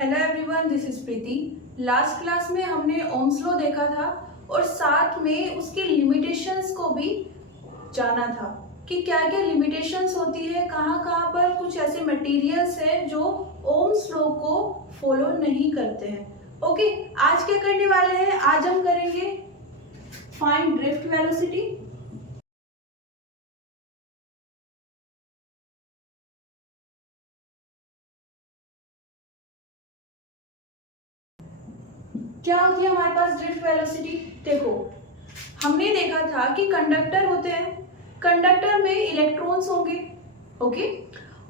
Hello everyone, this is Preeti. Last class में हमने Ohm's law देखा था और साथ में उसके लिमिटेशंस को भी जाना था कि क्या क्या लिमिटेशंस होती है, कहाँ कहाँ पर कुछ ऐसे मटेरियल्स हैं जो ओम्स लॉ को फॉलो नहीं करते हैं। ओके, आज क्या करने वाले हैं? आज हम करेंगे फाइंड ड्रिफ्ट वेलोसिटी। क्या होती है हमारे पास ड्रिफ्ट वेलोसिटी? देखो, हमने देखा था कि कंडक्टर होते हैं, कंडक्टर में इलेक्ट्रॉन्स होंगे, ओके,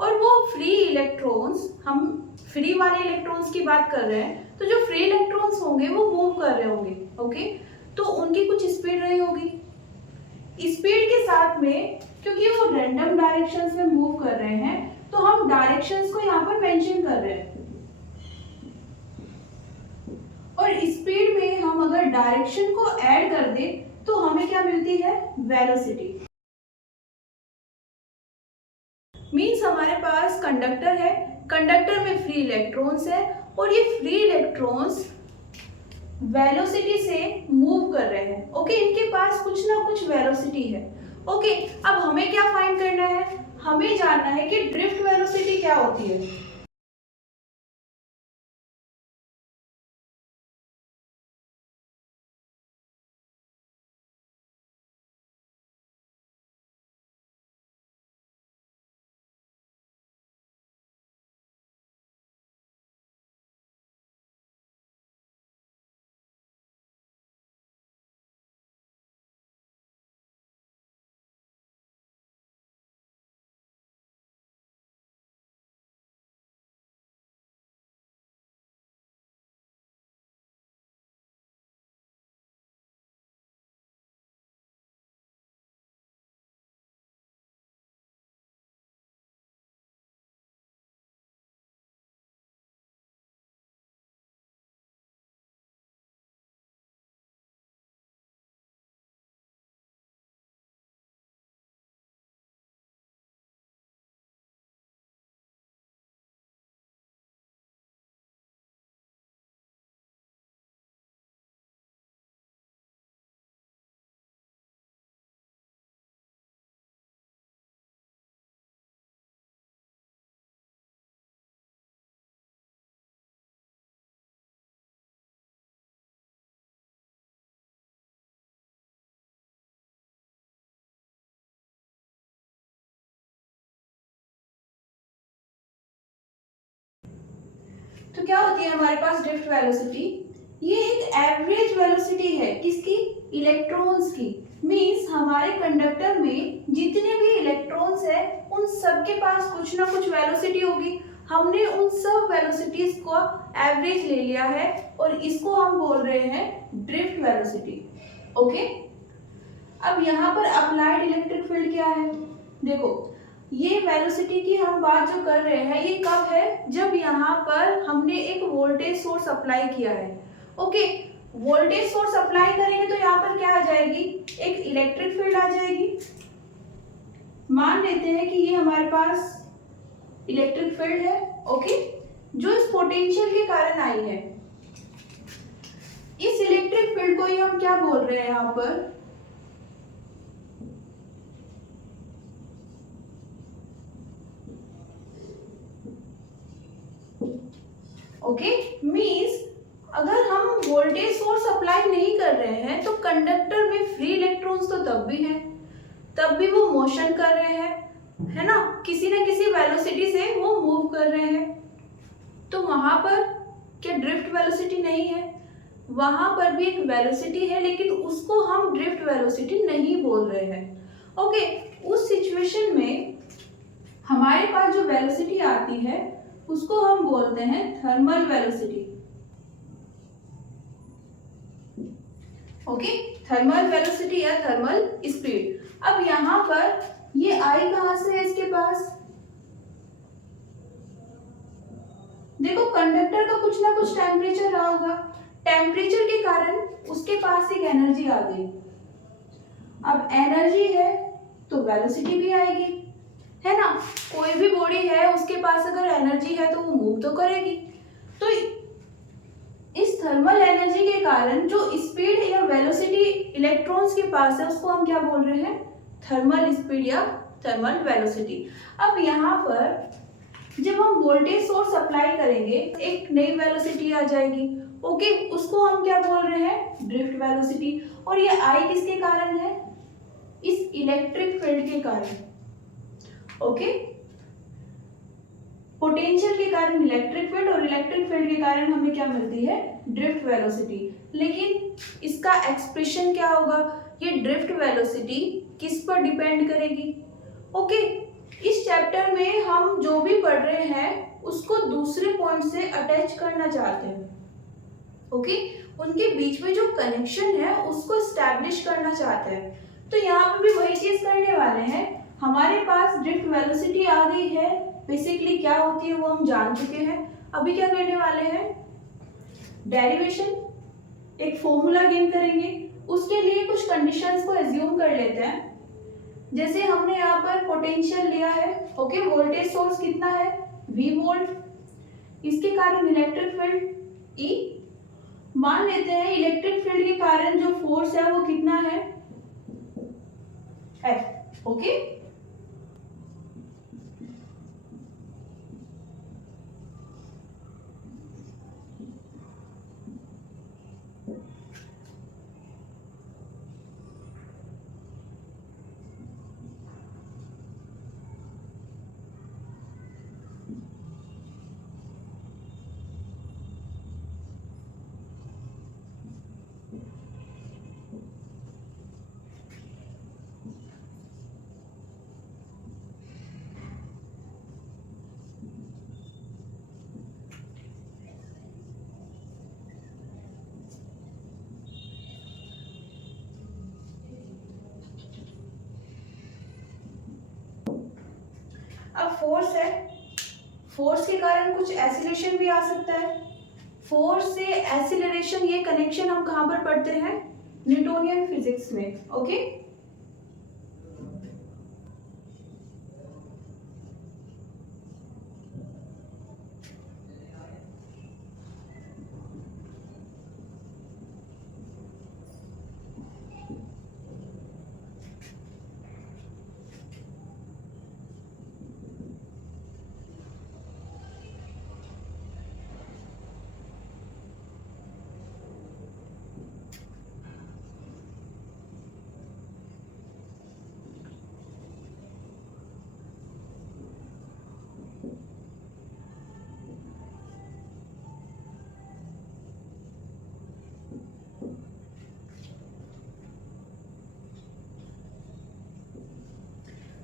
और वो फ्री इलेक्ट्रॉन्स, हम फ्री वाले इलेक्ट्रॉन्स की बात कर रहे हैं, तो जो फ्री इलेक्ट्रॉन्स होंगे वो मूव कर रहे होंगे, ओके, तो उनकी कुछ स्पीड रही होगी। स्पीड के साथ में क्योंकि वो रैंडम डायरेक्शंस में मूव कर रहे हैं तो हम डायरेक्शंस को यहाँ पर मेंशन कर रहे हैं, और स्पीड में हम अगर डायरेक्शन को ऐड कर दे तो हमें क्या मिलती है? वेलोसिटी। मीन्स हमारे पास कंडक्टर है, कंडक्टर में फ्री इलेक्ट्रॉन्स है और ये फ्री इलेक्ट्रॉन्स वेलोसिटी से मूव कर रहे हैं, ओके, इनके पास कुछ ना कुछ वेलोसिटी है, ओके। अब हमें क्या फाइंड करना है? हमें जानना है कि ड्रिफ्ट वेलोसिटी क्या होती है। तो क्या होती है हमारे पास ड्रिफ्ट वेलोसिटी? ये एक एवरेज वेलोसिटी है, किसकी? इलेक्ट्रॉन्स की। मींस हमारे कंडक्टर में जितने भी इलेक्ट्रॉन्स है उन सब के पास कुछ ना कुछ वेलोसिटी होगी। हमने उन सब वेलोसिटीज को एवरेज ले लिया है और इसको हम बोल रहे हैं ड्रिफ्ट वेलोसिटी, ओके। अब यहाँ पर अप्लाइड इलेक्ट्रिक फील्ड क्या है? देखो, ये वेलोसिटी की हम बात जो कर रहे हैं ये कब है? जब यहाँ पर हमने एक वोल्टेज सोर्स अप्लाई किया है, ओके। वोल्टेज सोर्स अप्लाई करेंगे तो यहाँ पर क्या आ जाएगी? एक इलेक्ट्रिक फील्ड आ जाएगी। मान लेते हैं कि ये हमारे पास इलेक्ट्रिक फील्ड है, ओके, जो इस पोटेंशियल के कारण आई है। इस इलेक्ट्रिक फील्ड को ही हम क्या बोल रहे हैं यहाँ पर? ओके, मींस अगर हम वोल्टेज सोर्स अप्लाई नहीं कर रहे हैं तो कंडक्टर में फ्री इलेक्ट्रॉन्स तो तब भी हैं, तब भी वो मोशन कर रहे हैं, है ना, किसी न किसी वेलोसिटी से वो मूव कर रहे हैं। तो वहां पर क्या ड्रिफ्ट वेलोसिटी नहीं है? वहां पर भी एक वेलोसिटी है, लेकिन उसको हम ड्रिफ्ट वेलोसिटी नहीं बोल रहे हैं, ओके। उस सिचुएशन में हमारे पास जो वेलोसिटी आती है उसको हम बोलते हैं thermal velocity, okay, thermal velocity या थर्मल स्पीड। अब यहाँ पर ये आई कहां से है? इसके पास देखो, कंडक्टर का कुछ ना कुछ टेम्परेचर रहा होगा, टेम्परेचर के कारण उसके पास एक एनर्जी आ गई। अब एनर्जी है तो वेलोसिटी भी आएगी, है ना। कोई भी बॉडी है उसके पास अगर एनर्जी है तो वो मूव तो करेगी। तो कारण जो स्पीड या वेलोसिटी इलेक्ट्रॉन्स के पास है उसको हम क्या बोल रहे हैं, थर्मल स्पीड या थर्मल वेलोसिटी। अब यहाँ पर जब हम वोल्टेज सोर्स अप्लाई करेंगे एक नई वेलोसिटी आ जाएगी, ओके, उसको हम क्या बोल रहे हैं, ड्रिफ्ट वेलोसिटी। और ये आई किसके कारण है, इस इलेक्ट्रिक फील्ड के कारण, ओके, पोटेंशियल के कारण इलेक्ट्रिक फील्ड और इलेक्ट्रिक फील्ड के कारण हमें क्या मिलती है, ड्रिफ्ट वेलोसिटी। लेकिन इसका एक्सप्रेशन क्या होगा, ये ड्रिफ्ट वेलोसिटी किस पर डिपेंड करेगी, ओके। इस चैप्टर में हम जो भी पढ़ रहे हैं उसको दूसरे पॉइंट से अटैच करना चाहते हैं, ओके, उनके बीच में जो कनेक्शन है उसको एस्टैब्लिश करना चाहते हैं। तो यहाँ पे भी वही चीज करने वाले हैं। हमारे पास ड्रिफ्ट वेलोसिटी आ गई है, बेसिकली क्या होती है वो हम जान चुके हैं। अभी क्या करने वाले हैं, डेरिवेशन, एक फॉर्मूला गेन करेंगे। उसके लिए कुछ कंडीशंस को एज्यूम कर लेते हैं। जैसे हमने यहाँ पर पोटेंशियल लिया है, ओके, वोल्टेज सोर्स कितना है, V वोल्ट, इसके कारण इलेक्ट्रिक फील्ड E, मान लेते हैं इलेक्ट्रिक फील्ड के कारण जो फोर्स है वो कितना है, F, ओके। अब फोर्स है, फोर्स के कारण कुछ एक्सीलरेशन भी आ सकता है। फोर्स से एक्सीलरेशन, ये कनेक्शन हम कहाँ पर पढ़ते हैं, न्यूटोनियन फिजिक्स में, ओके।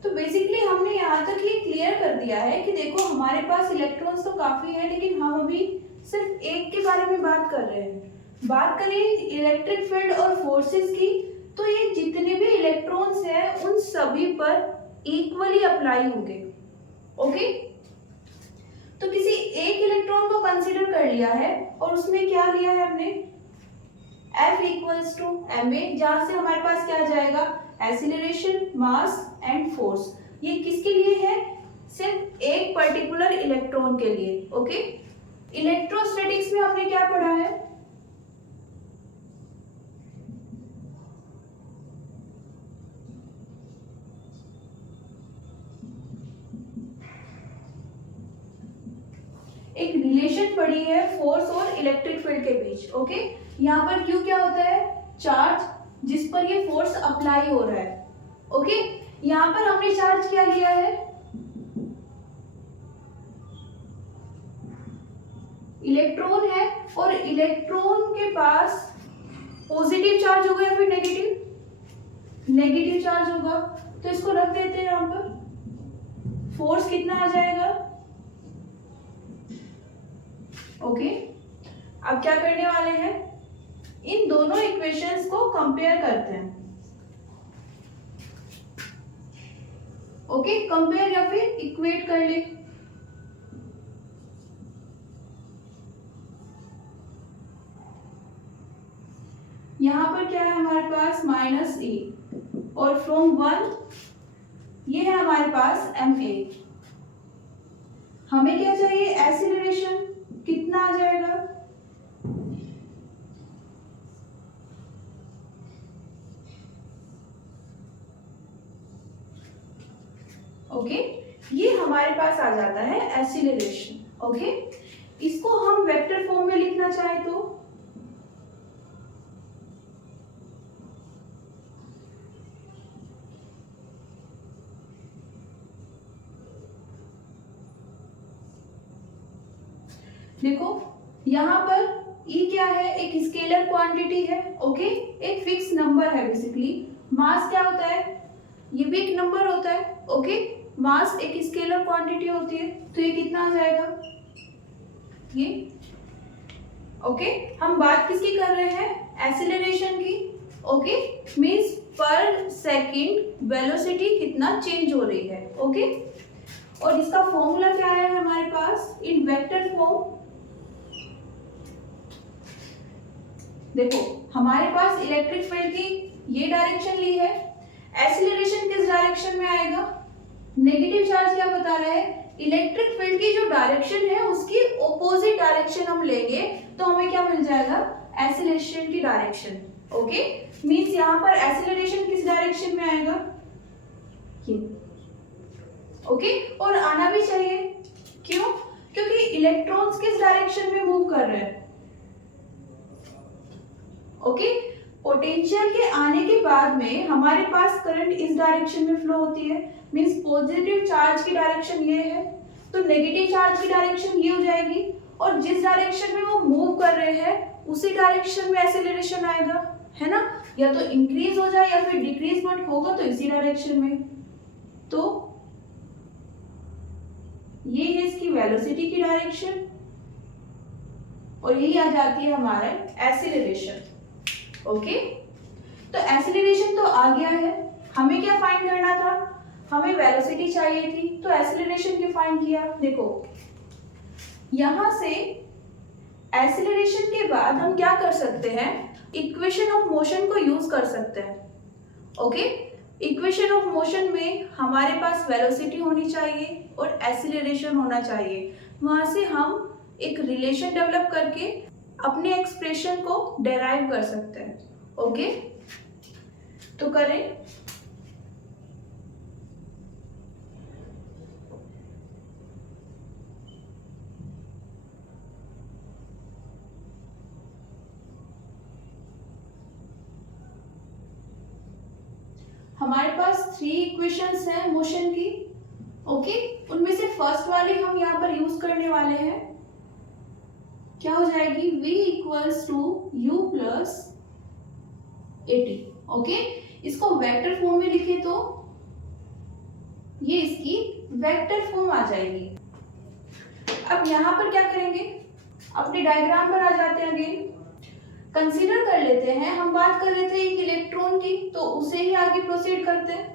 तो बेसिकली हमने यहाँ तक ये क्लियर कर दिया है कि देखो हमारे पास इलेक्ट्रॉन्स तो काफी है, लेकिन हम अभी सिर्फ एक के बारे में बात कर रहे हैं। बात करें इलेक्ट्रिक फील्ड और फोर्सेस की, तो ये जितने भी इलेक्ट्रॉन्स हैं उन सभी पर इक्वली अप्लाई होंगे, ओके। तो किसी एक इलेक्ट्रॉन को कंसीडर कर लिया है और उसमें क्या लिया है हमने, F इक्वल्स टू ma, जहां से हमारे पास क्या आ जाएगा, एक्सीलरेशन, मास एंड फोर्स। ये किसके लिए है, सिर्फ एक पर्टिकुलर इलेक्ट्रॉन के लिए, ओके। इलेक्ट्रोस्टैटिक्स में हमने क्या पढ़ा है, एक रिलेशन पढ़ी है फोर्स और इलेक्ट्रिक फील्ड के बीच, ओके। यहाँ पर क्यू क्या होता है, चार्ज जिस पर ये फोर्स अप्लाई हो रहा है, ओके। यहाँ पर हमने चार्ज क्या लिया है, इलेक्ट्रॉन है, और इलेक्ट्रॉन के पास पॉजिटिव चार्ज होगा या फिर नेगेटिव, नेगेटिव चार्ज होगा। तो इसको रख देते हैं यहाँ पर, फोर्स कितना आ जाएगा, ओके। अब क्या करने वाले हैं, इन दोनों इक्वेशंस को कंपेयर करते हैं, ओके। कंपेयर या फिर इक्वेट कर ले। यहाँ पर क्या है हमारे पास, माइनस ए, और फ्रॉम 1 ये है हमारे पास ma। हमें क्या चाहिए, एक्सीलरेशन कितना आ जाएगा, ओके, ये हमारे पास आ जाता है एक्सीलरेशन। ओके, इसको हम वेक्टर फॉर्म में लिखना चाहे तो देखो यहाँ पर E क्या है, एक स्केलर क्वांटिटी है। ओके, एक फिक्स नंबर है बेसिकली। मास क्या होता है, ये भी एक नंबर होता है। ओके, मास एक स्केलर क्वांटिटी होती है, तो ये कितना आ जाएगा ये। ओके, हम बात किसकी कर रहे हैं, एक्सीलरेशन की। ओके, मींस पर सेकंड वेलोसिटी कितना चेंज हो रही है। ओके, और इसका फॉर्मूला क्या है हमारे पास इन वेक्टर फॉर्म। देखो हमारे पास इलेक्ट्रिक फील्ड की ये डायरेक्शन ली है, एक्सीलरेशन किस डायरेक्शन में आएगा, नेगेटिव चार्ज क्या बता रहा है, इलेक्ट्रिक फील्ड की जो डायरेक्शन है उसकी ऑपोजिट डायरेक्शन हम लेंगे तो हमें क्या मिल जाएगा, एक्सीलरेशन की डायरेक्शन। ओके, मींस यहाँ पर एक्सीलरेशन किस डायरेक्शन में आएगा, ये। ओके, और आना भी चाहिए, क्यों, क्योंकि इलेक्ट्रॉन्स किस डायरेक्शन में मूव कर रहे हैं। ओके, पोटेंशियल के आने के बाद में हमारे पास करंट इस डायरेक्शन में फ्लो होती है, मींस पॉजिटिव चार्ज की डायरेक्शन ये है, तो नेगेटिव चार्ज की डायरेक्शन ये हो जाएगी, और जिस डायरेक्शन में वो मूव कर रहे हैं उसी डायरेक्शन में एक्सीलरेशन आएगा, है ना। या तो इंक्रीज हो जाए या फिर डिक्रीज, बट होगा तो इसी डायरेक्शन में। तो ये है इसकी वेलोसिटी की डायरेक्शन, और यही आ जाती है हमारा एक्सीलरेशन। ओके, तो एक्सीलरेशन तो आ गया है, हमें क्या फाइंड करना था, हमें वेलोसिटी चाहिए थी, तो एक्सीलरेशन की फाइंड किया। देखो यहां से एक्सीलरेशन के बाद हम क्या कर सकते हैं, इक्वेशन ऑफ मोशन को यूज कर सकते हैं। ओके, इक्वेशन ऑफ मोशन में हमारे पास वेलोसिटी होनी चाहिए और एक्सीलरेशन होना चाहिए, वहां से हम एक रिलेशन डेवलप करके अपने एक्सप्रेशन को डेराइव कर सकते हैं। ओके, तो करें। हमारे पास 3 इक्वेशंस हैं मोशन की। ओके, उनमें से फर्स्ट वाली हम यहाँ पर यूज करने वाले हैं, क्या हो जाएगी, v equals to u plus at। Okay, इसको वेक्टर फॉर्म में लिखे तो ये इसकी वेक्टर फॉर्म आ जाएगी। अब यहाँ पर क्या करेंगे, अपने डायग्राम पर आ जाते हैं अगेन, कंसीडर कर लेते हैं, हम बात कर रहे थे एक इलेक्ट्रॉन की, तो उसे ही आगे प्रोसीड करते हैं।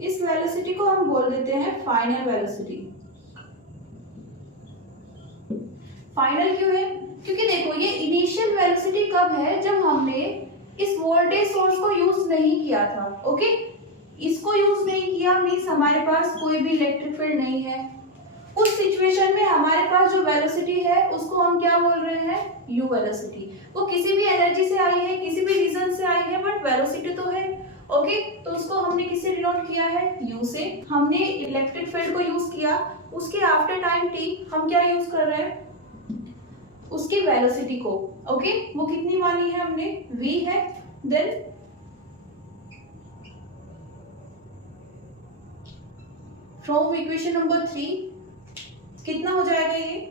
इस वेलोसिटी को हम बोल देते हैं फाइनल वेलोसिटी। फाइनल क्यों है, क्योंकि देखो ये इनिशियल वेलोसिटी कब है, जब हमने इस वोल्टेज सोर्स को यूज नहीं किया था। ओके, इसको यूज नहीं किया मींस हमारे पास कोई भी इलेक्ट्रिक फील्ड नहीं है, उस सिचुएशन में हमारे पास जो वेलोसिटी है उसको हम क्या बोल रहे हैं, u वेलोसिटी। वो किसी भी एनर्जी से आई है, किसी भी रीजन से आई है, बट वेलोसिटी तो है। ओके, तो उसको हमने किससे डिनोट किया है, u से। हमने इलेक्ट्रिक फील्ड को यूज किया, उसके आफ्टर टाइम t हम क्या यूज कर रहे हैं, उसकी वेलोसिटी को। ओके, वो कितनी मानी है हमने, v है। देन फ्रॉम इक्वेशन नंबर 3 कितना हो जाएगा ये?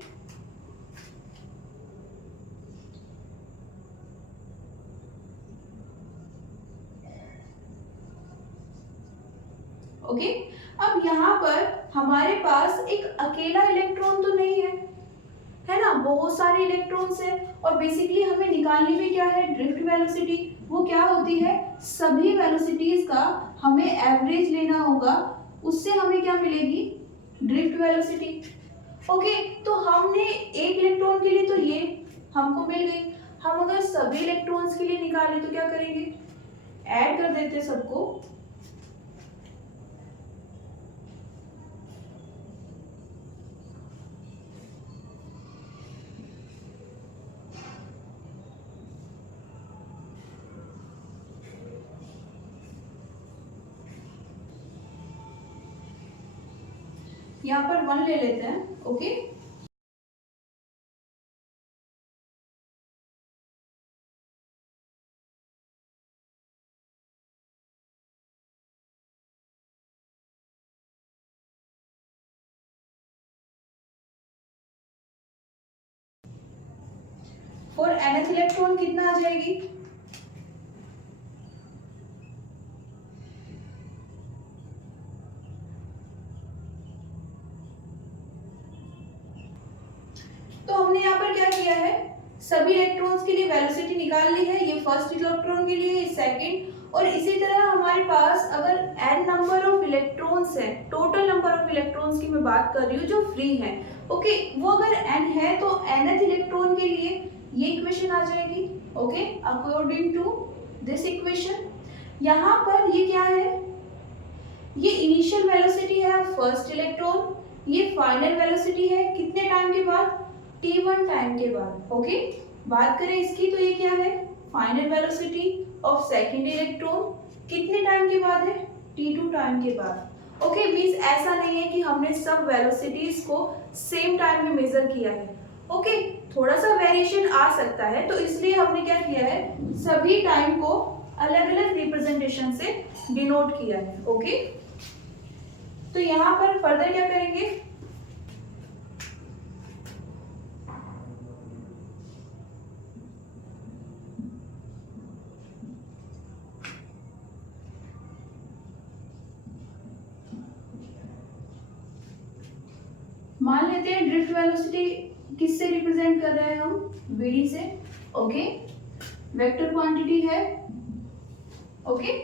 ओके अब यहाँ पर हमारे पास एक अकेला इलेक्ट्रॉन तो नहीं है ना, बहुत सारे इलेक्ट्रॉन्स है और बेसिकली हमें निकालनी भी क्या है, ड्रिफ्ट वेलोसिटी। वो क्या होती है, सभी वेलोसिटीज का हमें एवरेज लेना होगा, उससे हमें क्या मिलेगी, ड्रिफ्ट वेलोसिटी। ओके तो हमने एक इलेक्ट्रॉन के लिए तो ये हमको मिल गई, हम अगर सभी इलेक्ट्रॉन्स के लिए निकालें तो क्या करेंगे, ऐड कर देते सबको। यहाँ पर 1 ले लेते हैं। ओके फॉर nth इलेक्ट्रॉन कितना आ जाएगी, तो हमने यहाँ पर क्या किया है, सभी इलेक्ट्रॉन्स के लिए वेलोसिटी निकाल ली है, ये फर्स्ट इलेक्ट्रॉन के लिए, ये सेकंड, और इसी तरह हमारे पास अगर n नंबर ऑफ इलेक्ट्रॉन्स है, टोटल नंबर ऑफ इलेक्ट्रॉन्स की मैं बात कर रही हूँ जो फ्री हैं, ओके वो अगर n है तो nth इलेक्ट्रॉन के लिए ये इक्वेशन आ जाएगी। Okay according to this equation यहाँ पर ये क्या है, ये इनिशियल वेलोसिटी है फर्स्ट इलेक्ट्रॉन, ये फाइनल वेलोसिटी है कितने टाइम के बाद, t1 टाइम के बाद। ओके बात करें इसकी तो ये क्या है, final velocity of second electron कितने टाइम के बाद है, t2 टाइम के बाद। ओके मींस ऐसा नहीं है कि हमने सब वेलोसिटीज को सेम टाइम में मेजर किया है। ओके थोड़ा सा वेरिएशन आ सकता है, तो इसलिए हमने क्या किया है, सभी टाइम को अलग अलग रिप्रेजेंटेशन से डिनोट किया है। ओके तो यहाँ पर फर्दर क्या करेंगे, मान लेते हैं ड्रिफ्ट वेलोसिटी किससे रिप्रेजेंट कर रहे हैं हम, vd से। ओके वेक्टर क्वांटिटी है। ओके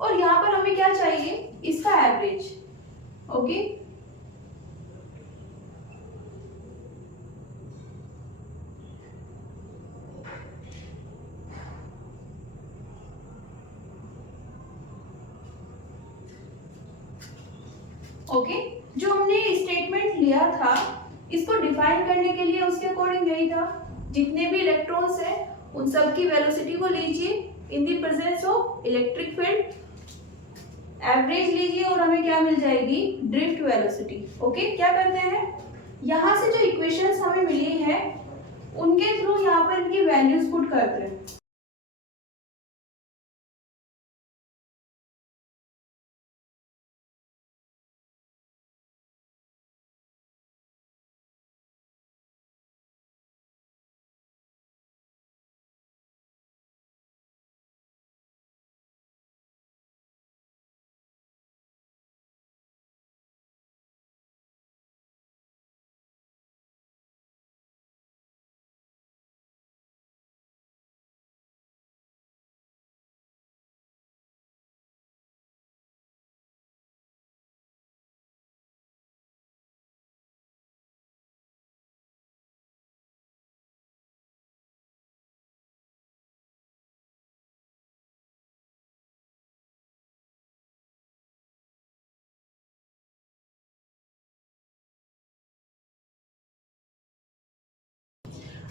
और यहाँ पर हमें क्या चाहिए, इसका एवरेज। ओके ओके जो हमने स्टेटमेंट लिया था इसको डिफाइन करने के लिए उसके अकॉर्डिंग यही था, जितने भी इलेक्ट्रॉन्स हैं उन सब की वेलोसिटी को लीजिए इन the presence of electric field, average लीजिए और हमें क्या मिल जाएगी, ड्रिफ्ट वेलोसिटी। ओके क्या करते हैं, यहाँ से जो इक्वेशंस हमें मिली है उनके थ्रू यहाँ पर इनकी वैल्यूज पुट करते हैं।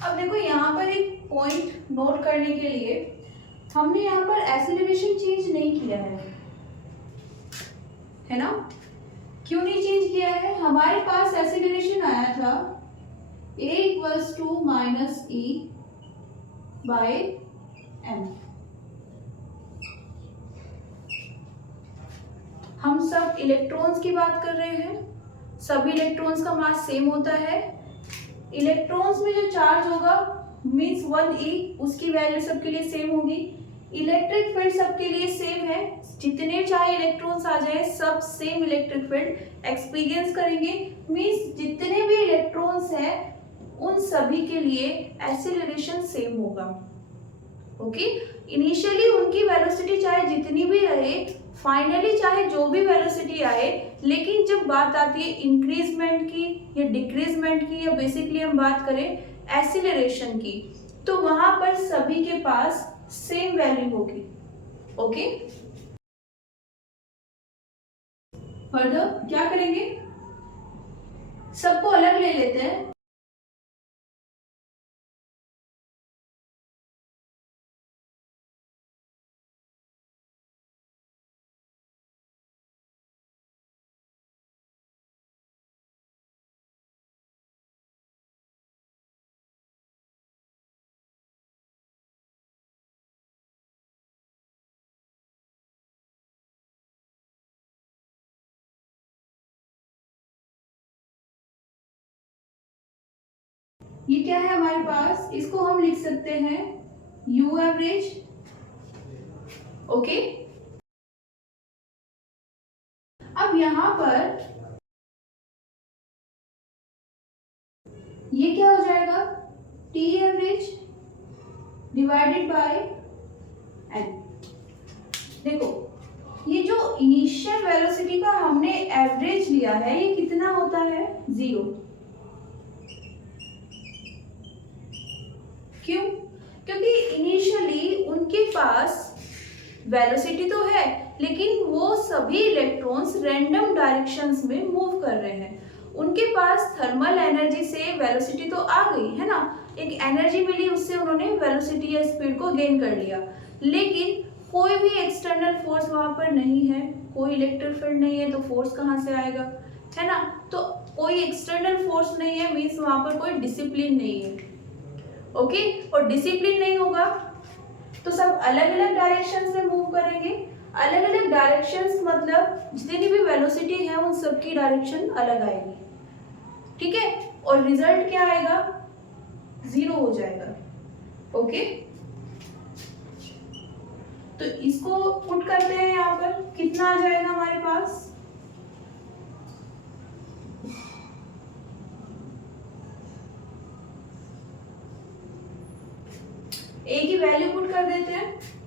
अब देखो यहाँ पर एक पॉइंट नोट करने के लिए, हमने यहाँ पर एक्सेलरेशन चेंज नहीं किया है ना, क्यों नहीं चेंज किया है, हमारे पास एक्सेलरेशन आया था a equals to minus e by m। हम सब इलेक्ट्रॉन्स की बात कर रहे हैं, सभी इलेक्ट्रॉन्स का मास सेम होता है। इलेक्ट्रॉन्स में जो चार्ज होगा मीन्स 1e, उसकी वैल्यू सबके लिए सेम होगी। इलेक्ट्रिक फील्ड सबके लिए सेम है, जितने चाहे इलेक्ट्रॉन्स आ जाए सब सेम इलेक्ट्रिक फील्ड एक्सपीरियंस करेंगे। मीन्स जितने भी इलेक्ट्रॉन्स हैं उन सभी के लिए एक्सीलरेशन सेम होगा। ओके, इनिशियली उनकी वेलोसिटी चाहे जितनी भी रहे, फाइनली चाहे जो भी वेलोसिटी आए, लेकिन जब बात आती है इंक्रीजमेंट की या डिक्रीजमेंट की, या बेसिकली हम बात करें एक्सीलरेशन की, तो वहां पर सभी के पास सेम वैल्यू होगी। ओके, फर्दर क्या करेंगे, सबको अलग ले लेते हैं। ये क्या है हमारे पास, इसको हम लिख सकते हैं यू एवरेज। ओके, अब यहां पर ये क्या हो जाएगा, T average divided by N. देखो ये जो इनिशियल वेलोसिटी का हमने एवरेज लिया है ये कितना होता है, 0। क्यों, क्योंकि इनिशियली उनके पास वेलोसिटी तो है, लेकिन वो सभी इलेक्ट्रॉन्स रैंडम डायरेक्शंस में मूव कर रहे हैं। उनके पास थर्मल एनर्जी से वेलोसिटी तो आ गई है ना, एक एनर्जी मिली, उससे उन्होंने वेलोसिटी या स्पीड को गेन कर लिया, लेकिन कोई भी एक्सटर्नल फोर्स वहां पर नहीं है, कोई इलेक्ट्रिक फील्ड नहीं है, तो फोर्स कहाँ से आएगा, है ना। तो कोई एक्सटर्नल फोर्स नहीं है, मीन्स वहां पर कोई डिसिप्लिन नहीं है। ओके, और डिसिप्लिन नहीं होगा तो सब अलग अलग डायरेक्शंस में मूव करेंगे। अलग अलग डायरेक्शंस मतलब जितनी भी वेलोसिटी है उन सब की डायरेक्शन अलग आएगी, ठीक है, और रिजल्ट क्या आएगा, 0 हो जाएगा। ओके, तो इसको पुट करते हैं यहाँ पर, कितना आ जाएगा हमारे पास, ए की वैल्यू पुट कर देते हैं।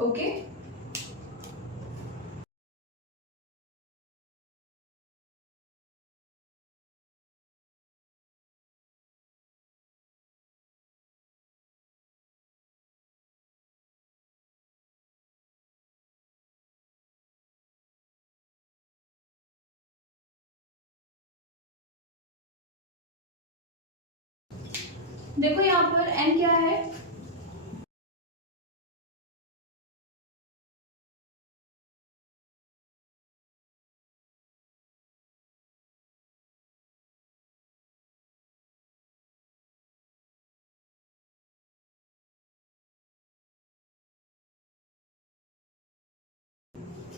ओके, देखो यहाँ पर n क्या है,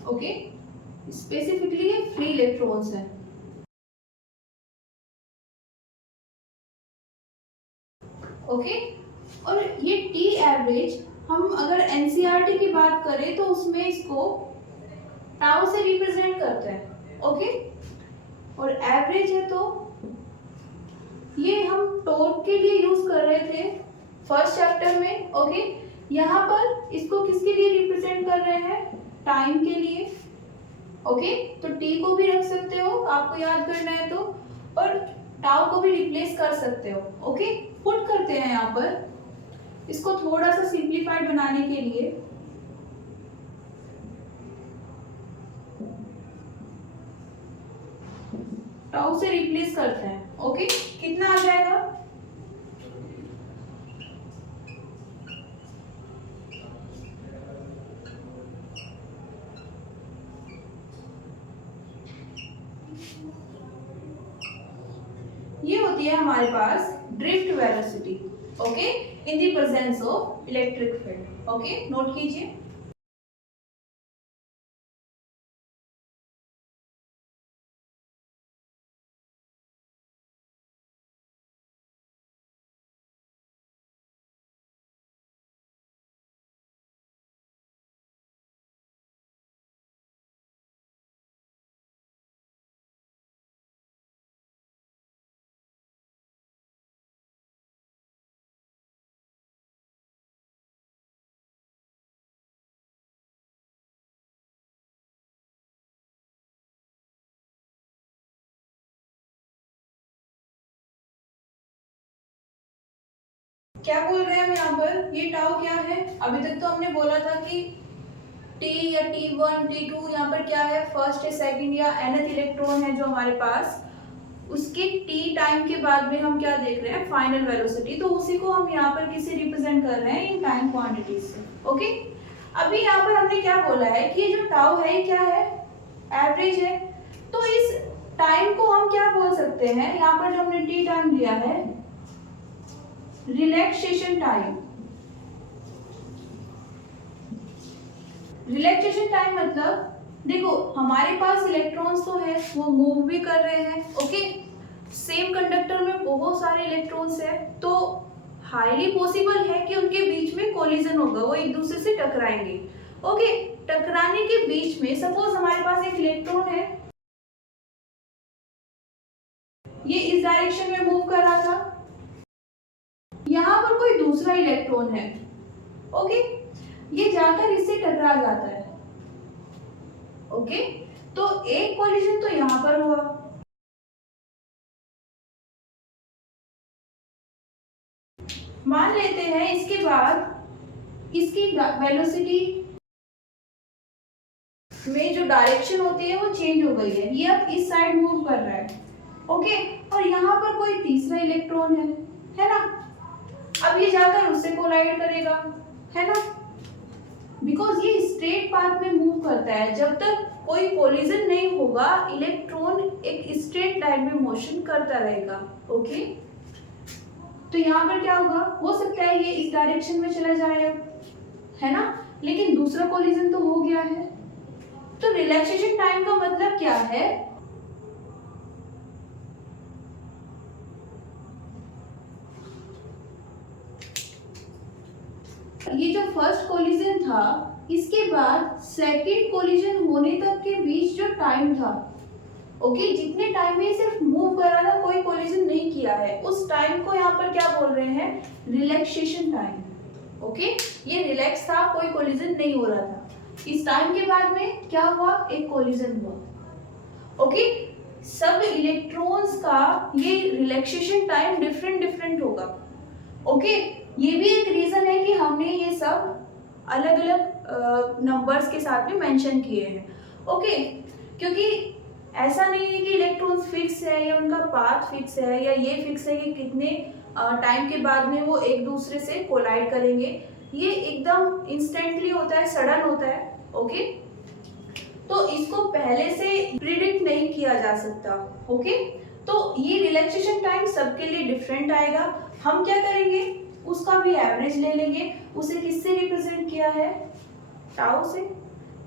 ओके, स्पेसिफिकली ये फ्री इलेक्ट्रॉन्स है। ओके, और ये टी एवरेज हम अगर एनसीईआरटी की बात करें तो उसमें इसको टाउ से रिप्रेजेंट करते हैं। ओके, और एवरेज है तो ये हम टॉर्क के लिए यूज कर रहे थे फर्स्ट चैप्टर में। ओके, यहाँ पर इसको किसके लिए रिप्रेजेंट कर रहे हैं, टाइम के लिए। ओके, तो टी को भी रख सकते हो, आपको याद करना है तो, और टाउ को भी रिप्लेस कर सकते हो। ओके, पुट करते हैं यहाँ पर, इसको थोड़ा सा सिंप्लीफाइड बनाने के लिए। टाउ से रिप्लेस करते हैं। ओके, कितना आ जाएगा, होती है हमारे पास drift velocity, okay, in the presence of electric field. Okay, note कीजिए। क्या बोल रहे हैं हम यहाँ पर, ये टाउ क्या है? अभी तक तो हमने बोला था कि टी या T1 T2 यहाँ पर क्या है, फर्स्ट या सेकंड या nth इलेक्ट्रॉन है जो हमारे पास, उसके टी टाइम के बाद में हम क्या देख रहे हैं, फाइनल वेलोसिटी। तो उसी को हम यहाँ पर किसे रिप्रेजेंट कर रहे हैं, इन टाइम क्वांटिटीज से। ओके, अभी यहाँ पर हमने क्या बोला है कि ये जो टाउ है क्या है, एवरेज है। तो इस टाइम को हम क्या बोल सकते हैं, यहाँ पर जो हमने टी टाइम लिया है, रिलैक्सेशन टाइम। रिलैक्सेशन टाइम मतलब देखो हमारे पास इलेक्ट्रॉन्स तो है, वो मूव भी कर रहे हैं। ओके, सेम कंडक्टर में बहुत सारे इलेक्ट्रॉन्स है, तो हाईली पॉसिबल है कि उनके बीच में कोलिजन होगा, वो एक दूसरे से टकराएंगे। ओके, टकराने के बीच में सपोज हमारे पास एक इलेक्ट्रॉन है, ये इस डायरेक्शन में मूव कर रहा था, यहाँ पर कोई दूसरा इलेक्ट्रॉन है। ओके, ये जाकर इससे टकरा जाता है। ओके, तो एक कोलिजन तो यहाँ पर हुआ, मान लेते हैं इसके बाद इसकी वेलोसिटी में जो डायरेक्शन होती है वो चेंज हो गई है, ये अब इस साइड मूव कर रहा है। ओके, और यहाँ पर कोई तीसरा इलेक्ट्रॉन है ना, अब ये जाकर उससे कोलाइड करेगा, है ना, बिकॉज ये स्ट्रेट पाथ में मूव करता है। जब तक कोई कोलिजन नहीं होगा, इलेक्ट्रॉन एक स्ट्रेट लाइन में मोशन करता रहेगा। ओके, तो यहाँ पर क्या होगा, हो सकता है ये इस डायरेक्शन में चला जाए अब, है ना, लेकिन दूसरा कोलिजन तो हो गया है। तो रिलैक्सेशन टाइम का मतलब क्या है, ये जो फर्स्ट कोलिजन था इसके बाद सेकंड कोलिजन होने तक के बीच जो टाइम था, ओके, जितने टाइम में सिर्फ मूव कर रहा था, कोई कोलिजन नहीं किया है, उस टाइम को यहाँ पर क्या बोल रहे हैं, रिलैक्सेशन टाइम। ओके, ये रिलैक्स था, कोई कोलिजन नहीं हो रहा था, इस टाइम के बाद में क्या हुआ, एक कोलिजन हुआ। ओके, सब इलेक्ट्रॉन्स का ये रिलैक्सेशन टाइम डिफरेंट होगा। ओके, ये भी एक रीजन है कि हमने ये सब अलग अलग नंबर्स के साथ में मेंशन किए हैं। ओके, क्योंकि ऐसा नहीं है कि इलेक्ट्रॉन्स फिक्स है या उनका पाथ फिक्स है या ये फिक्स है कि कितने टाइम के बाद में वो एक दूसरे से कोलाइड करेंगे, ये एकदम इंस्टेंटली होता है, सडन होता है। ओके, तो इसको पहले से प्रिडिक्ट नहीं किया जा सकता। ओके, तो ये रिलैक्सेशन टाइम सबके लिए डिफरेंट आएगा। हम क्या करेंगे, उसका भी एवरेज ले लेंगे, उसे किससे रिप्रेजेंट किया है, टाउ से।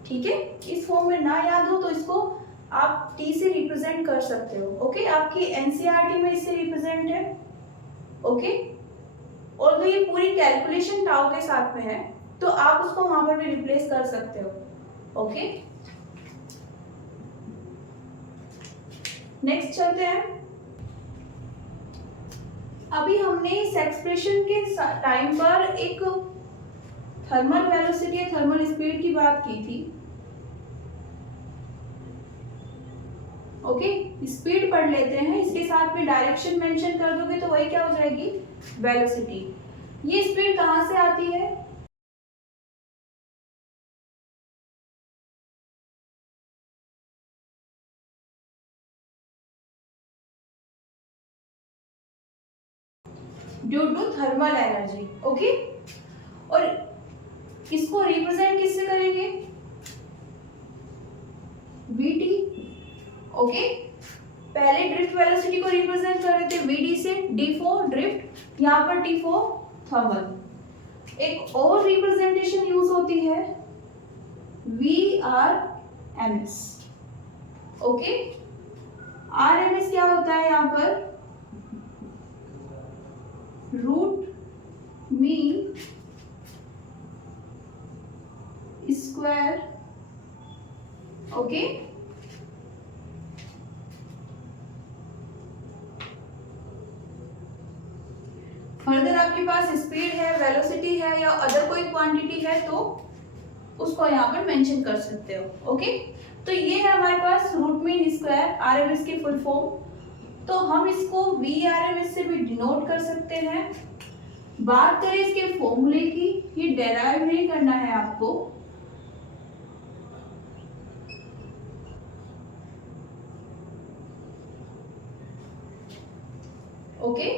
ठीक है, इस फॉर्म में ना याद हो तो इसको आप टी से रिप्रेजेंट कर सकते हो। ओके, आपकी एनसीईआरटी में इससे रिप्रेजेंट है। ओके, और तो ये पूरी कैलकुलेशन टाउ के साथ में है, तो आप उसको वहां पर भी रिप्लेस कर सकते हो। ओके, नेक्स्ट चलते हैं। अभी हमने इस एक्सप्रेशन के टाइम पर एक थर्मल वेलोसिटी या थर्मल स्पीड की बात की थी। ओके, स्पीड पढ़ लेते हैं, इसके साथ में डायरेक्शन मेंशन कर दोगे तो वही क्या हो जाएगी, वेलोसिटी। ये स्पीड कहां से आती है, due to thermal energy. Okay, और इसको रिप्रेजेंट किससे करेंगे, Vt। ओके, पहले ड्रिफ्ट वेलोसिटी को रिप्रेजेंट कर रहे थे VD से, D फॉर ड्रिफ्ट, यहाँ पर T फॉर थर्मल। एक और रिप्रेजेंटेशन यूज होती है VRMS। ओके, RMS क्या होता है यहाँ पर? Root mean square. Okay, further आपके पास स्पीड है, वेलोसिटी है या अदर कोई क्वांटिटी है तो उसको यहाँ पर मेंशन कर सकते हो। ओके, तो ये है हमारे पास रूट मीन स्क्वायर, आरएमएस की फुल फॉर्म। तो हम इसको वीआरएमएस से भी डिनोट कर सकते हैं। बात करें इसके फॉर्मूले की, ये डेराइव नहीं करना है आपको, ओके।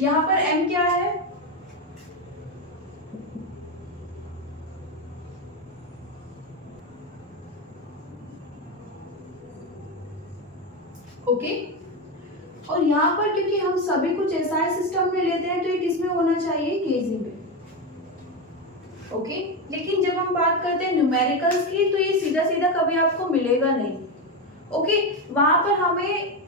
यहां पर m क्या है? ओके, और यहाँ पर क्योंकि हम सभी कुछ SI सिस्टम में लेते हैं तो ये किस में होना चाहिए? केजी में। ओके, लेकिन जब हम बात करते हैं न्यूमेरिकल्स की तो ये सीधा सीधा कभी आपको मिलेगा नहीं। ओके, वहां पर हमें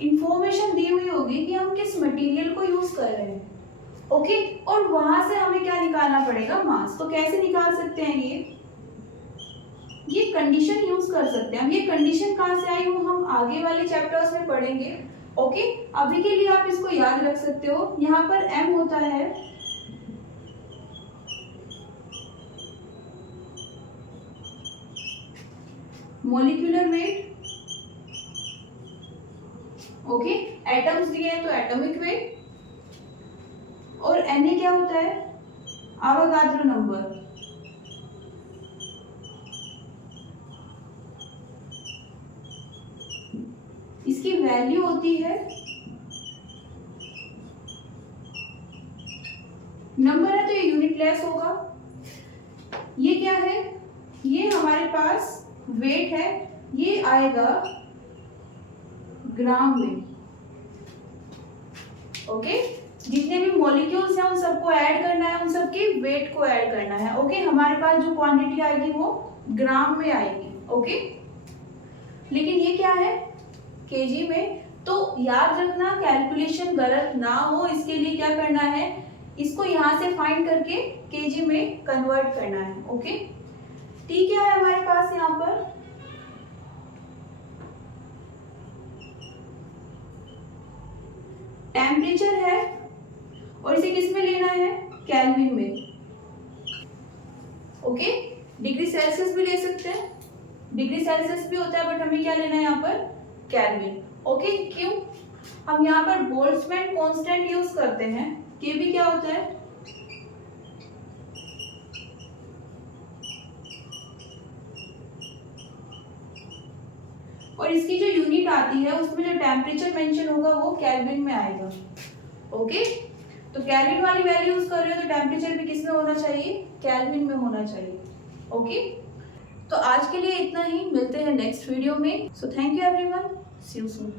इंफॉर्मेशन दी हुई होगी कि हम किस मटेरियल को यूज कर रहे हैं। ओके, और वहां से हमें क्या निकालना पड़ेगा? मास। तो कैसे निकाल सकते हैं? ये कंडीशन यूज कर सकते हैं हम। ये कंडीशन कहां से आई वो हम आगे वाले चैप्टर्स में पढ़ेंगे। ओके, अभी के लिए आप इसको याद रख सकते हो। यहाँ पर m होता है मॉलिक्यूलर वेट। ओके, एटम्स दिए हैं तो एटॉमिक वेट। और Na क्या होता है? आवागाद्रो नंबर। इसकी वैल्यू होती है, नंबर है तो ये यूनिट लेस होगा। ये क्या है? ये हमारे पास वेट है, ये आएगा ग्राम में। ओके, जितने भी मॉलिक्यूल्स हैं उन सबको ऐड करना है, उन सबके वेट को ऐड करना है। ओके, हमारे पास जो क्वांटिटी आएगी वो ग्राम में आएगी। ओके, लेकिन ये क्या है? केजी में। तो याद रखना, कैलकुलेशन गलत ना हो इसके लिए क्या करना है? इसको यहाँ से फाइंड करके केजी में कन्वर्ट करना है। ओके, टी क्या है हमारे पास यहाँ पर? टेम्परेचर है और इसे किस में लेना है? केल्विन में। ओके, डिग्री सेल्सियस भी ले सकते हैं, डिग्री सेल्सियस भी होता है, बट हमें क्या लेना है यहाँ पर? केल्विन। ओके, क्यों? हम यहाँ पर बोल्ट्जमैन कांस्टेंट यूज करते हैं। के भी क्या होता है? और इसकी जो यूनिट आती है उसमें जो टेम्परेचर मेंशन होगा वो केल्विन में आएगा। ओके, तो केल्विन वाली वैल्यू यूज कर रहे हो तो टेम्परेचर भी किस में होना चाहिए? केल्विन में होना चाहिए। ओके, तो आज के लिए इतना ही, मिलते हैं नेक्स्ट वीडियो में। So thank you everyone, see you soon.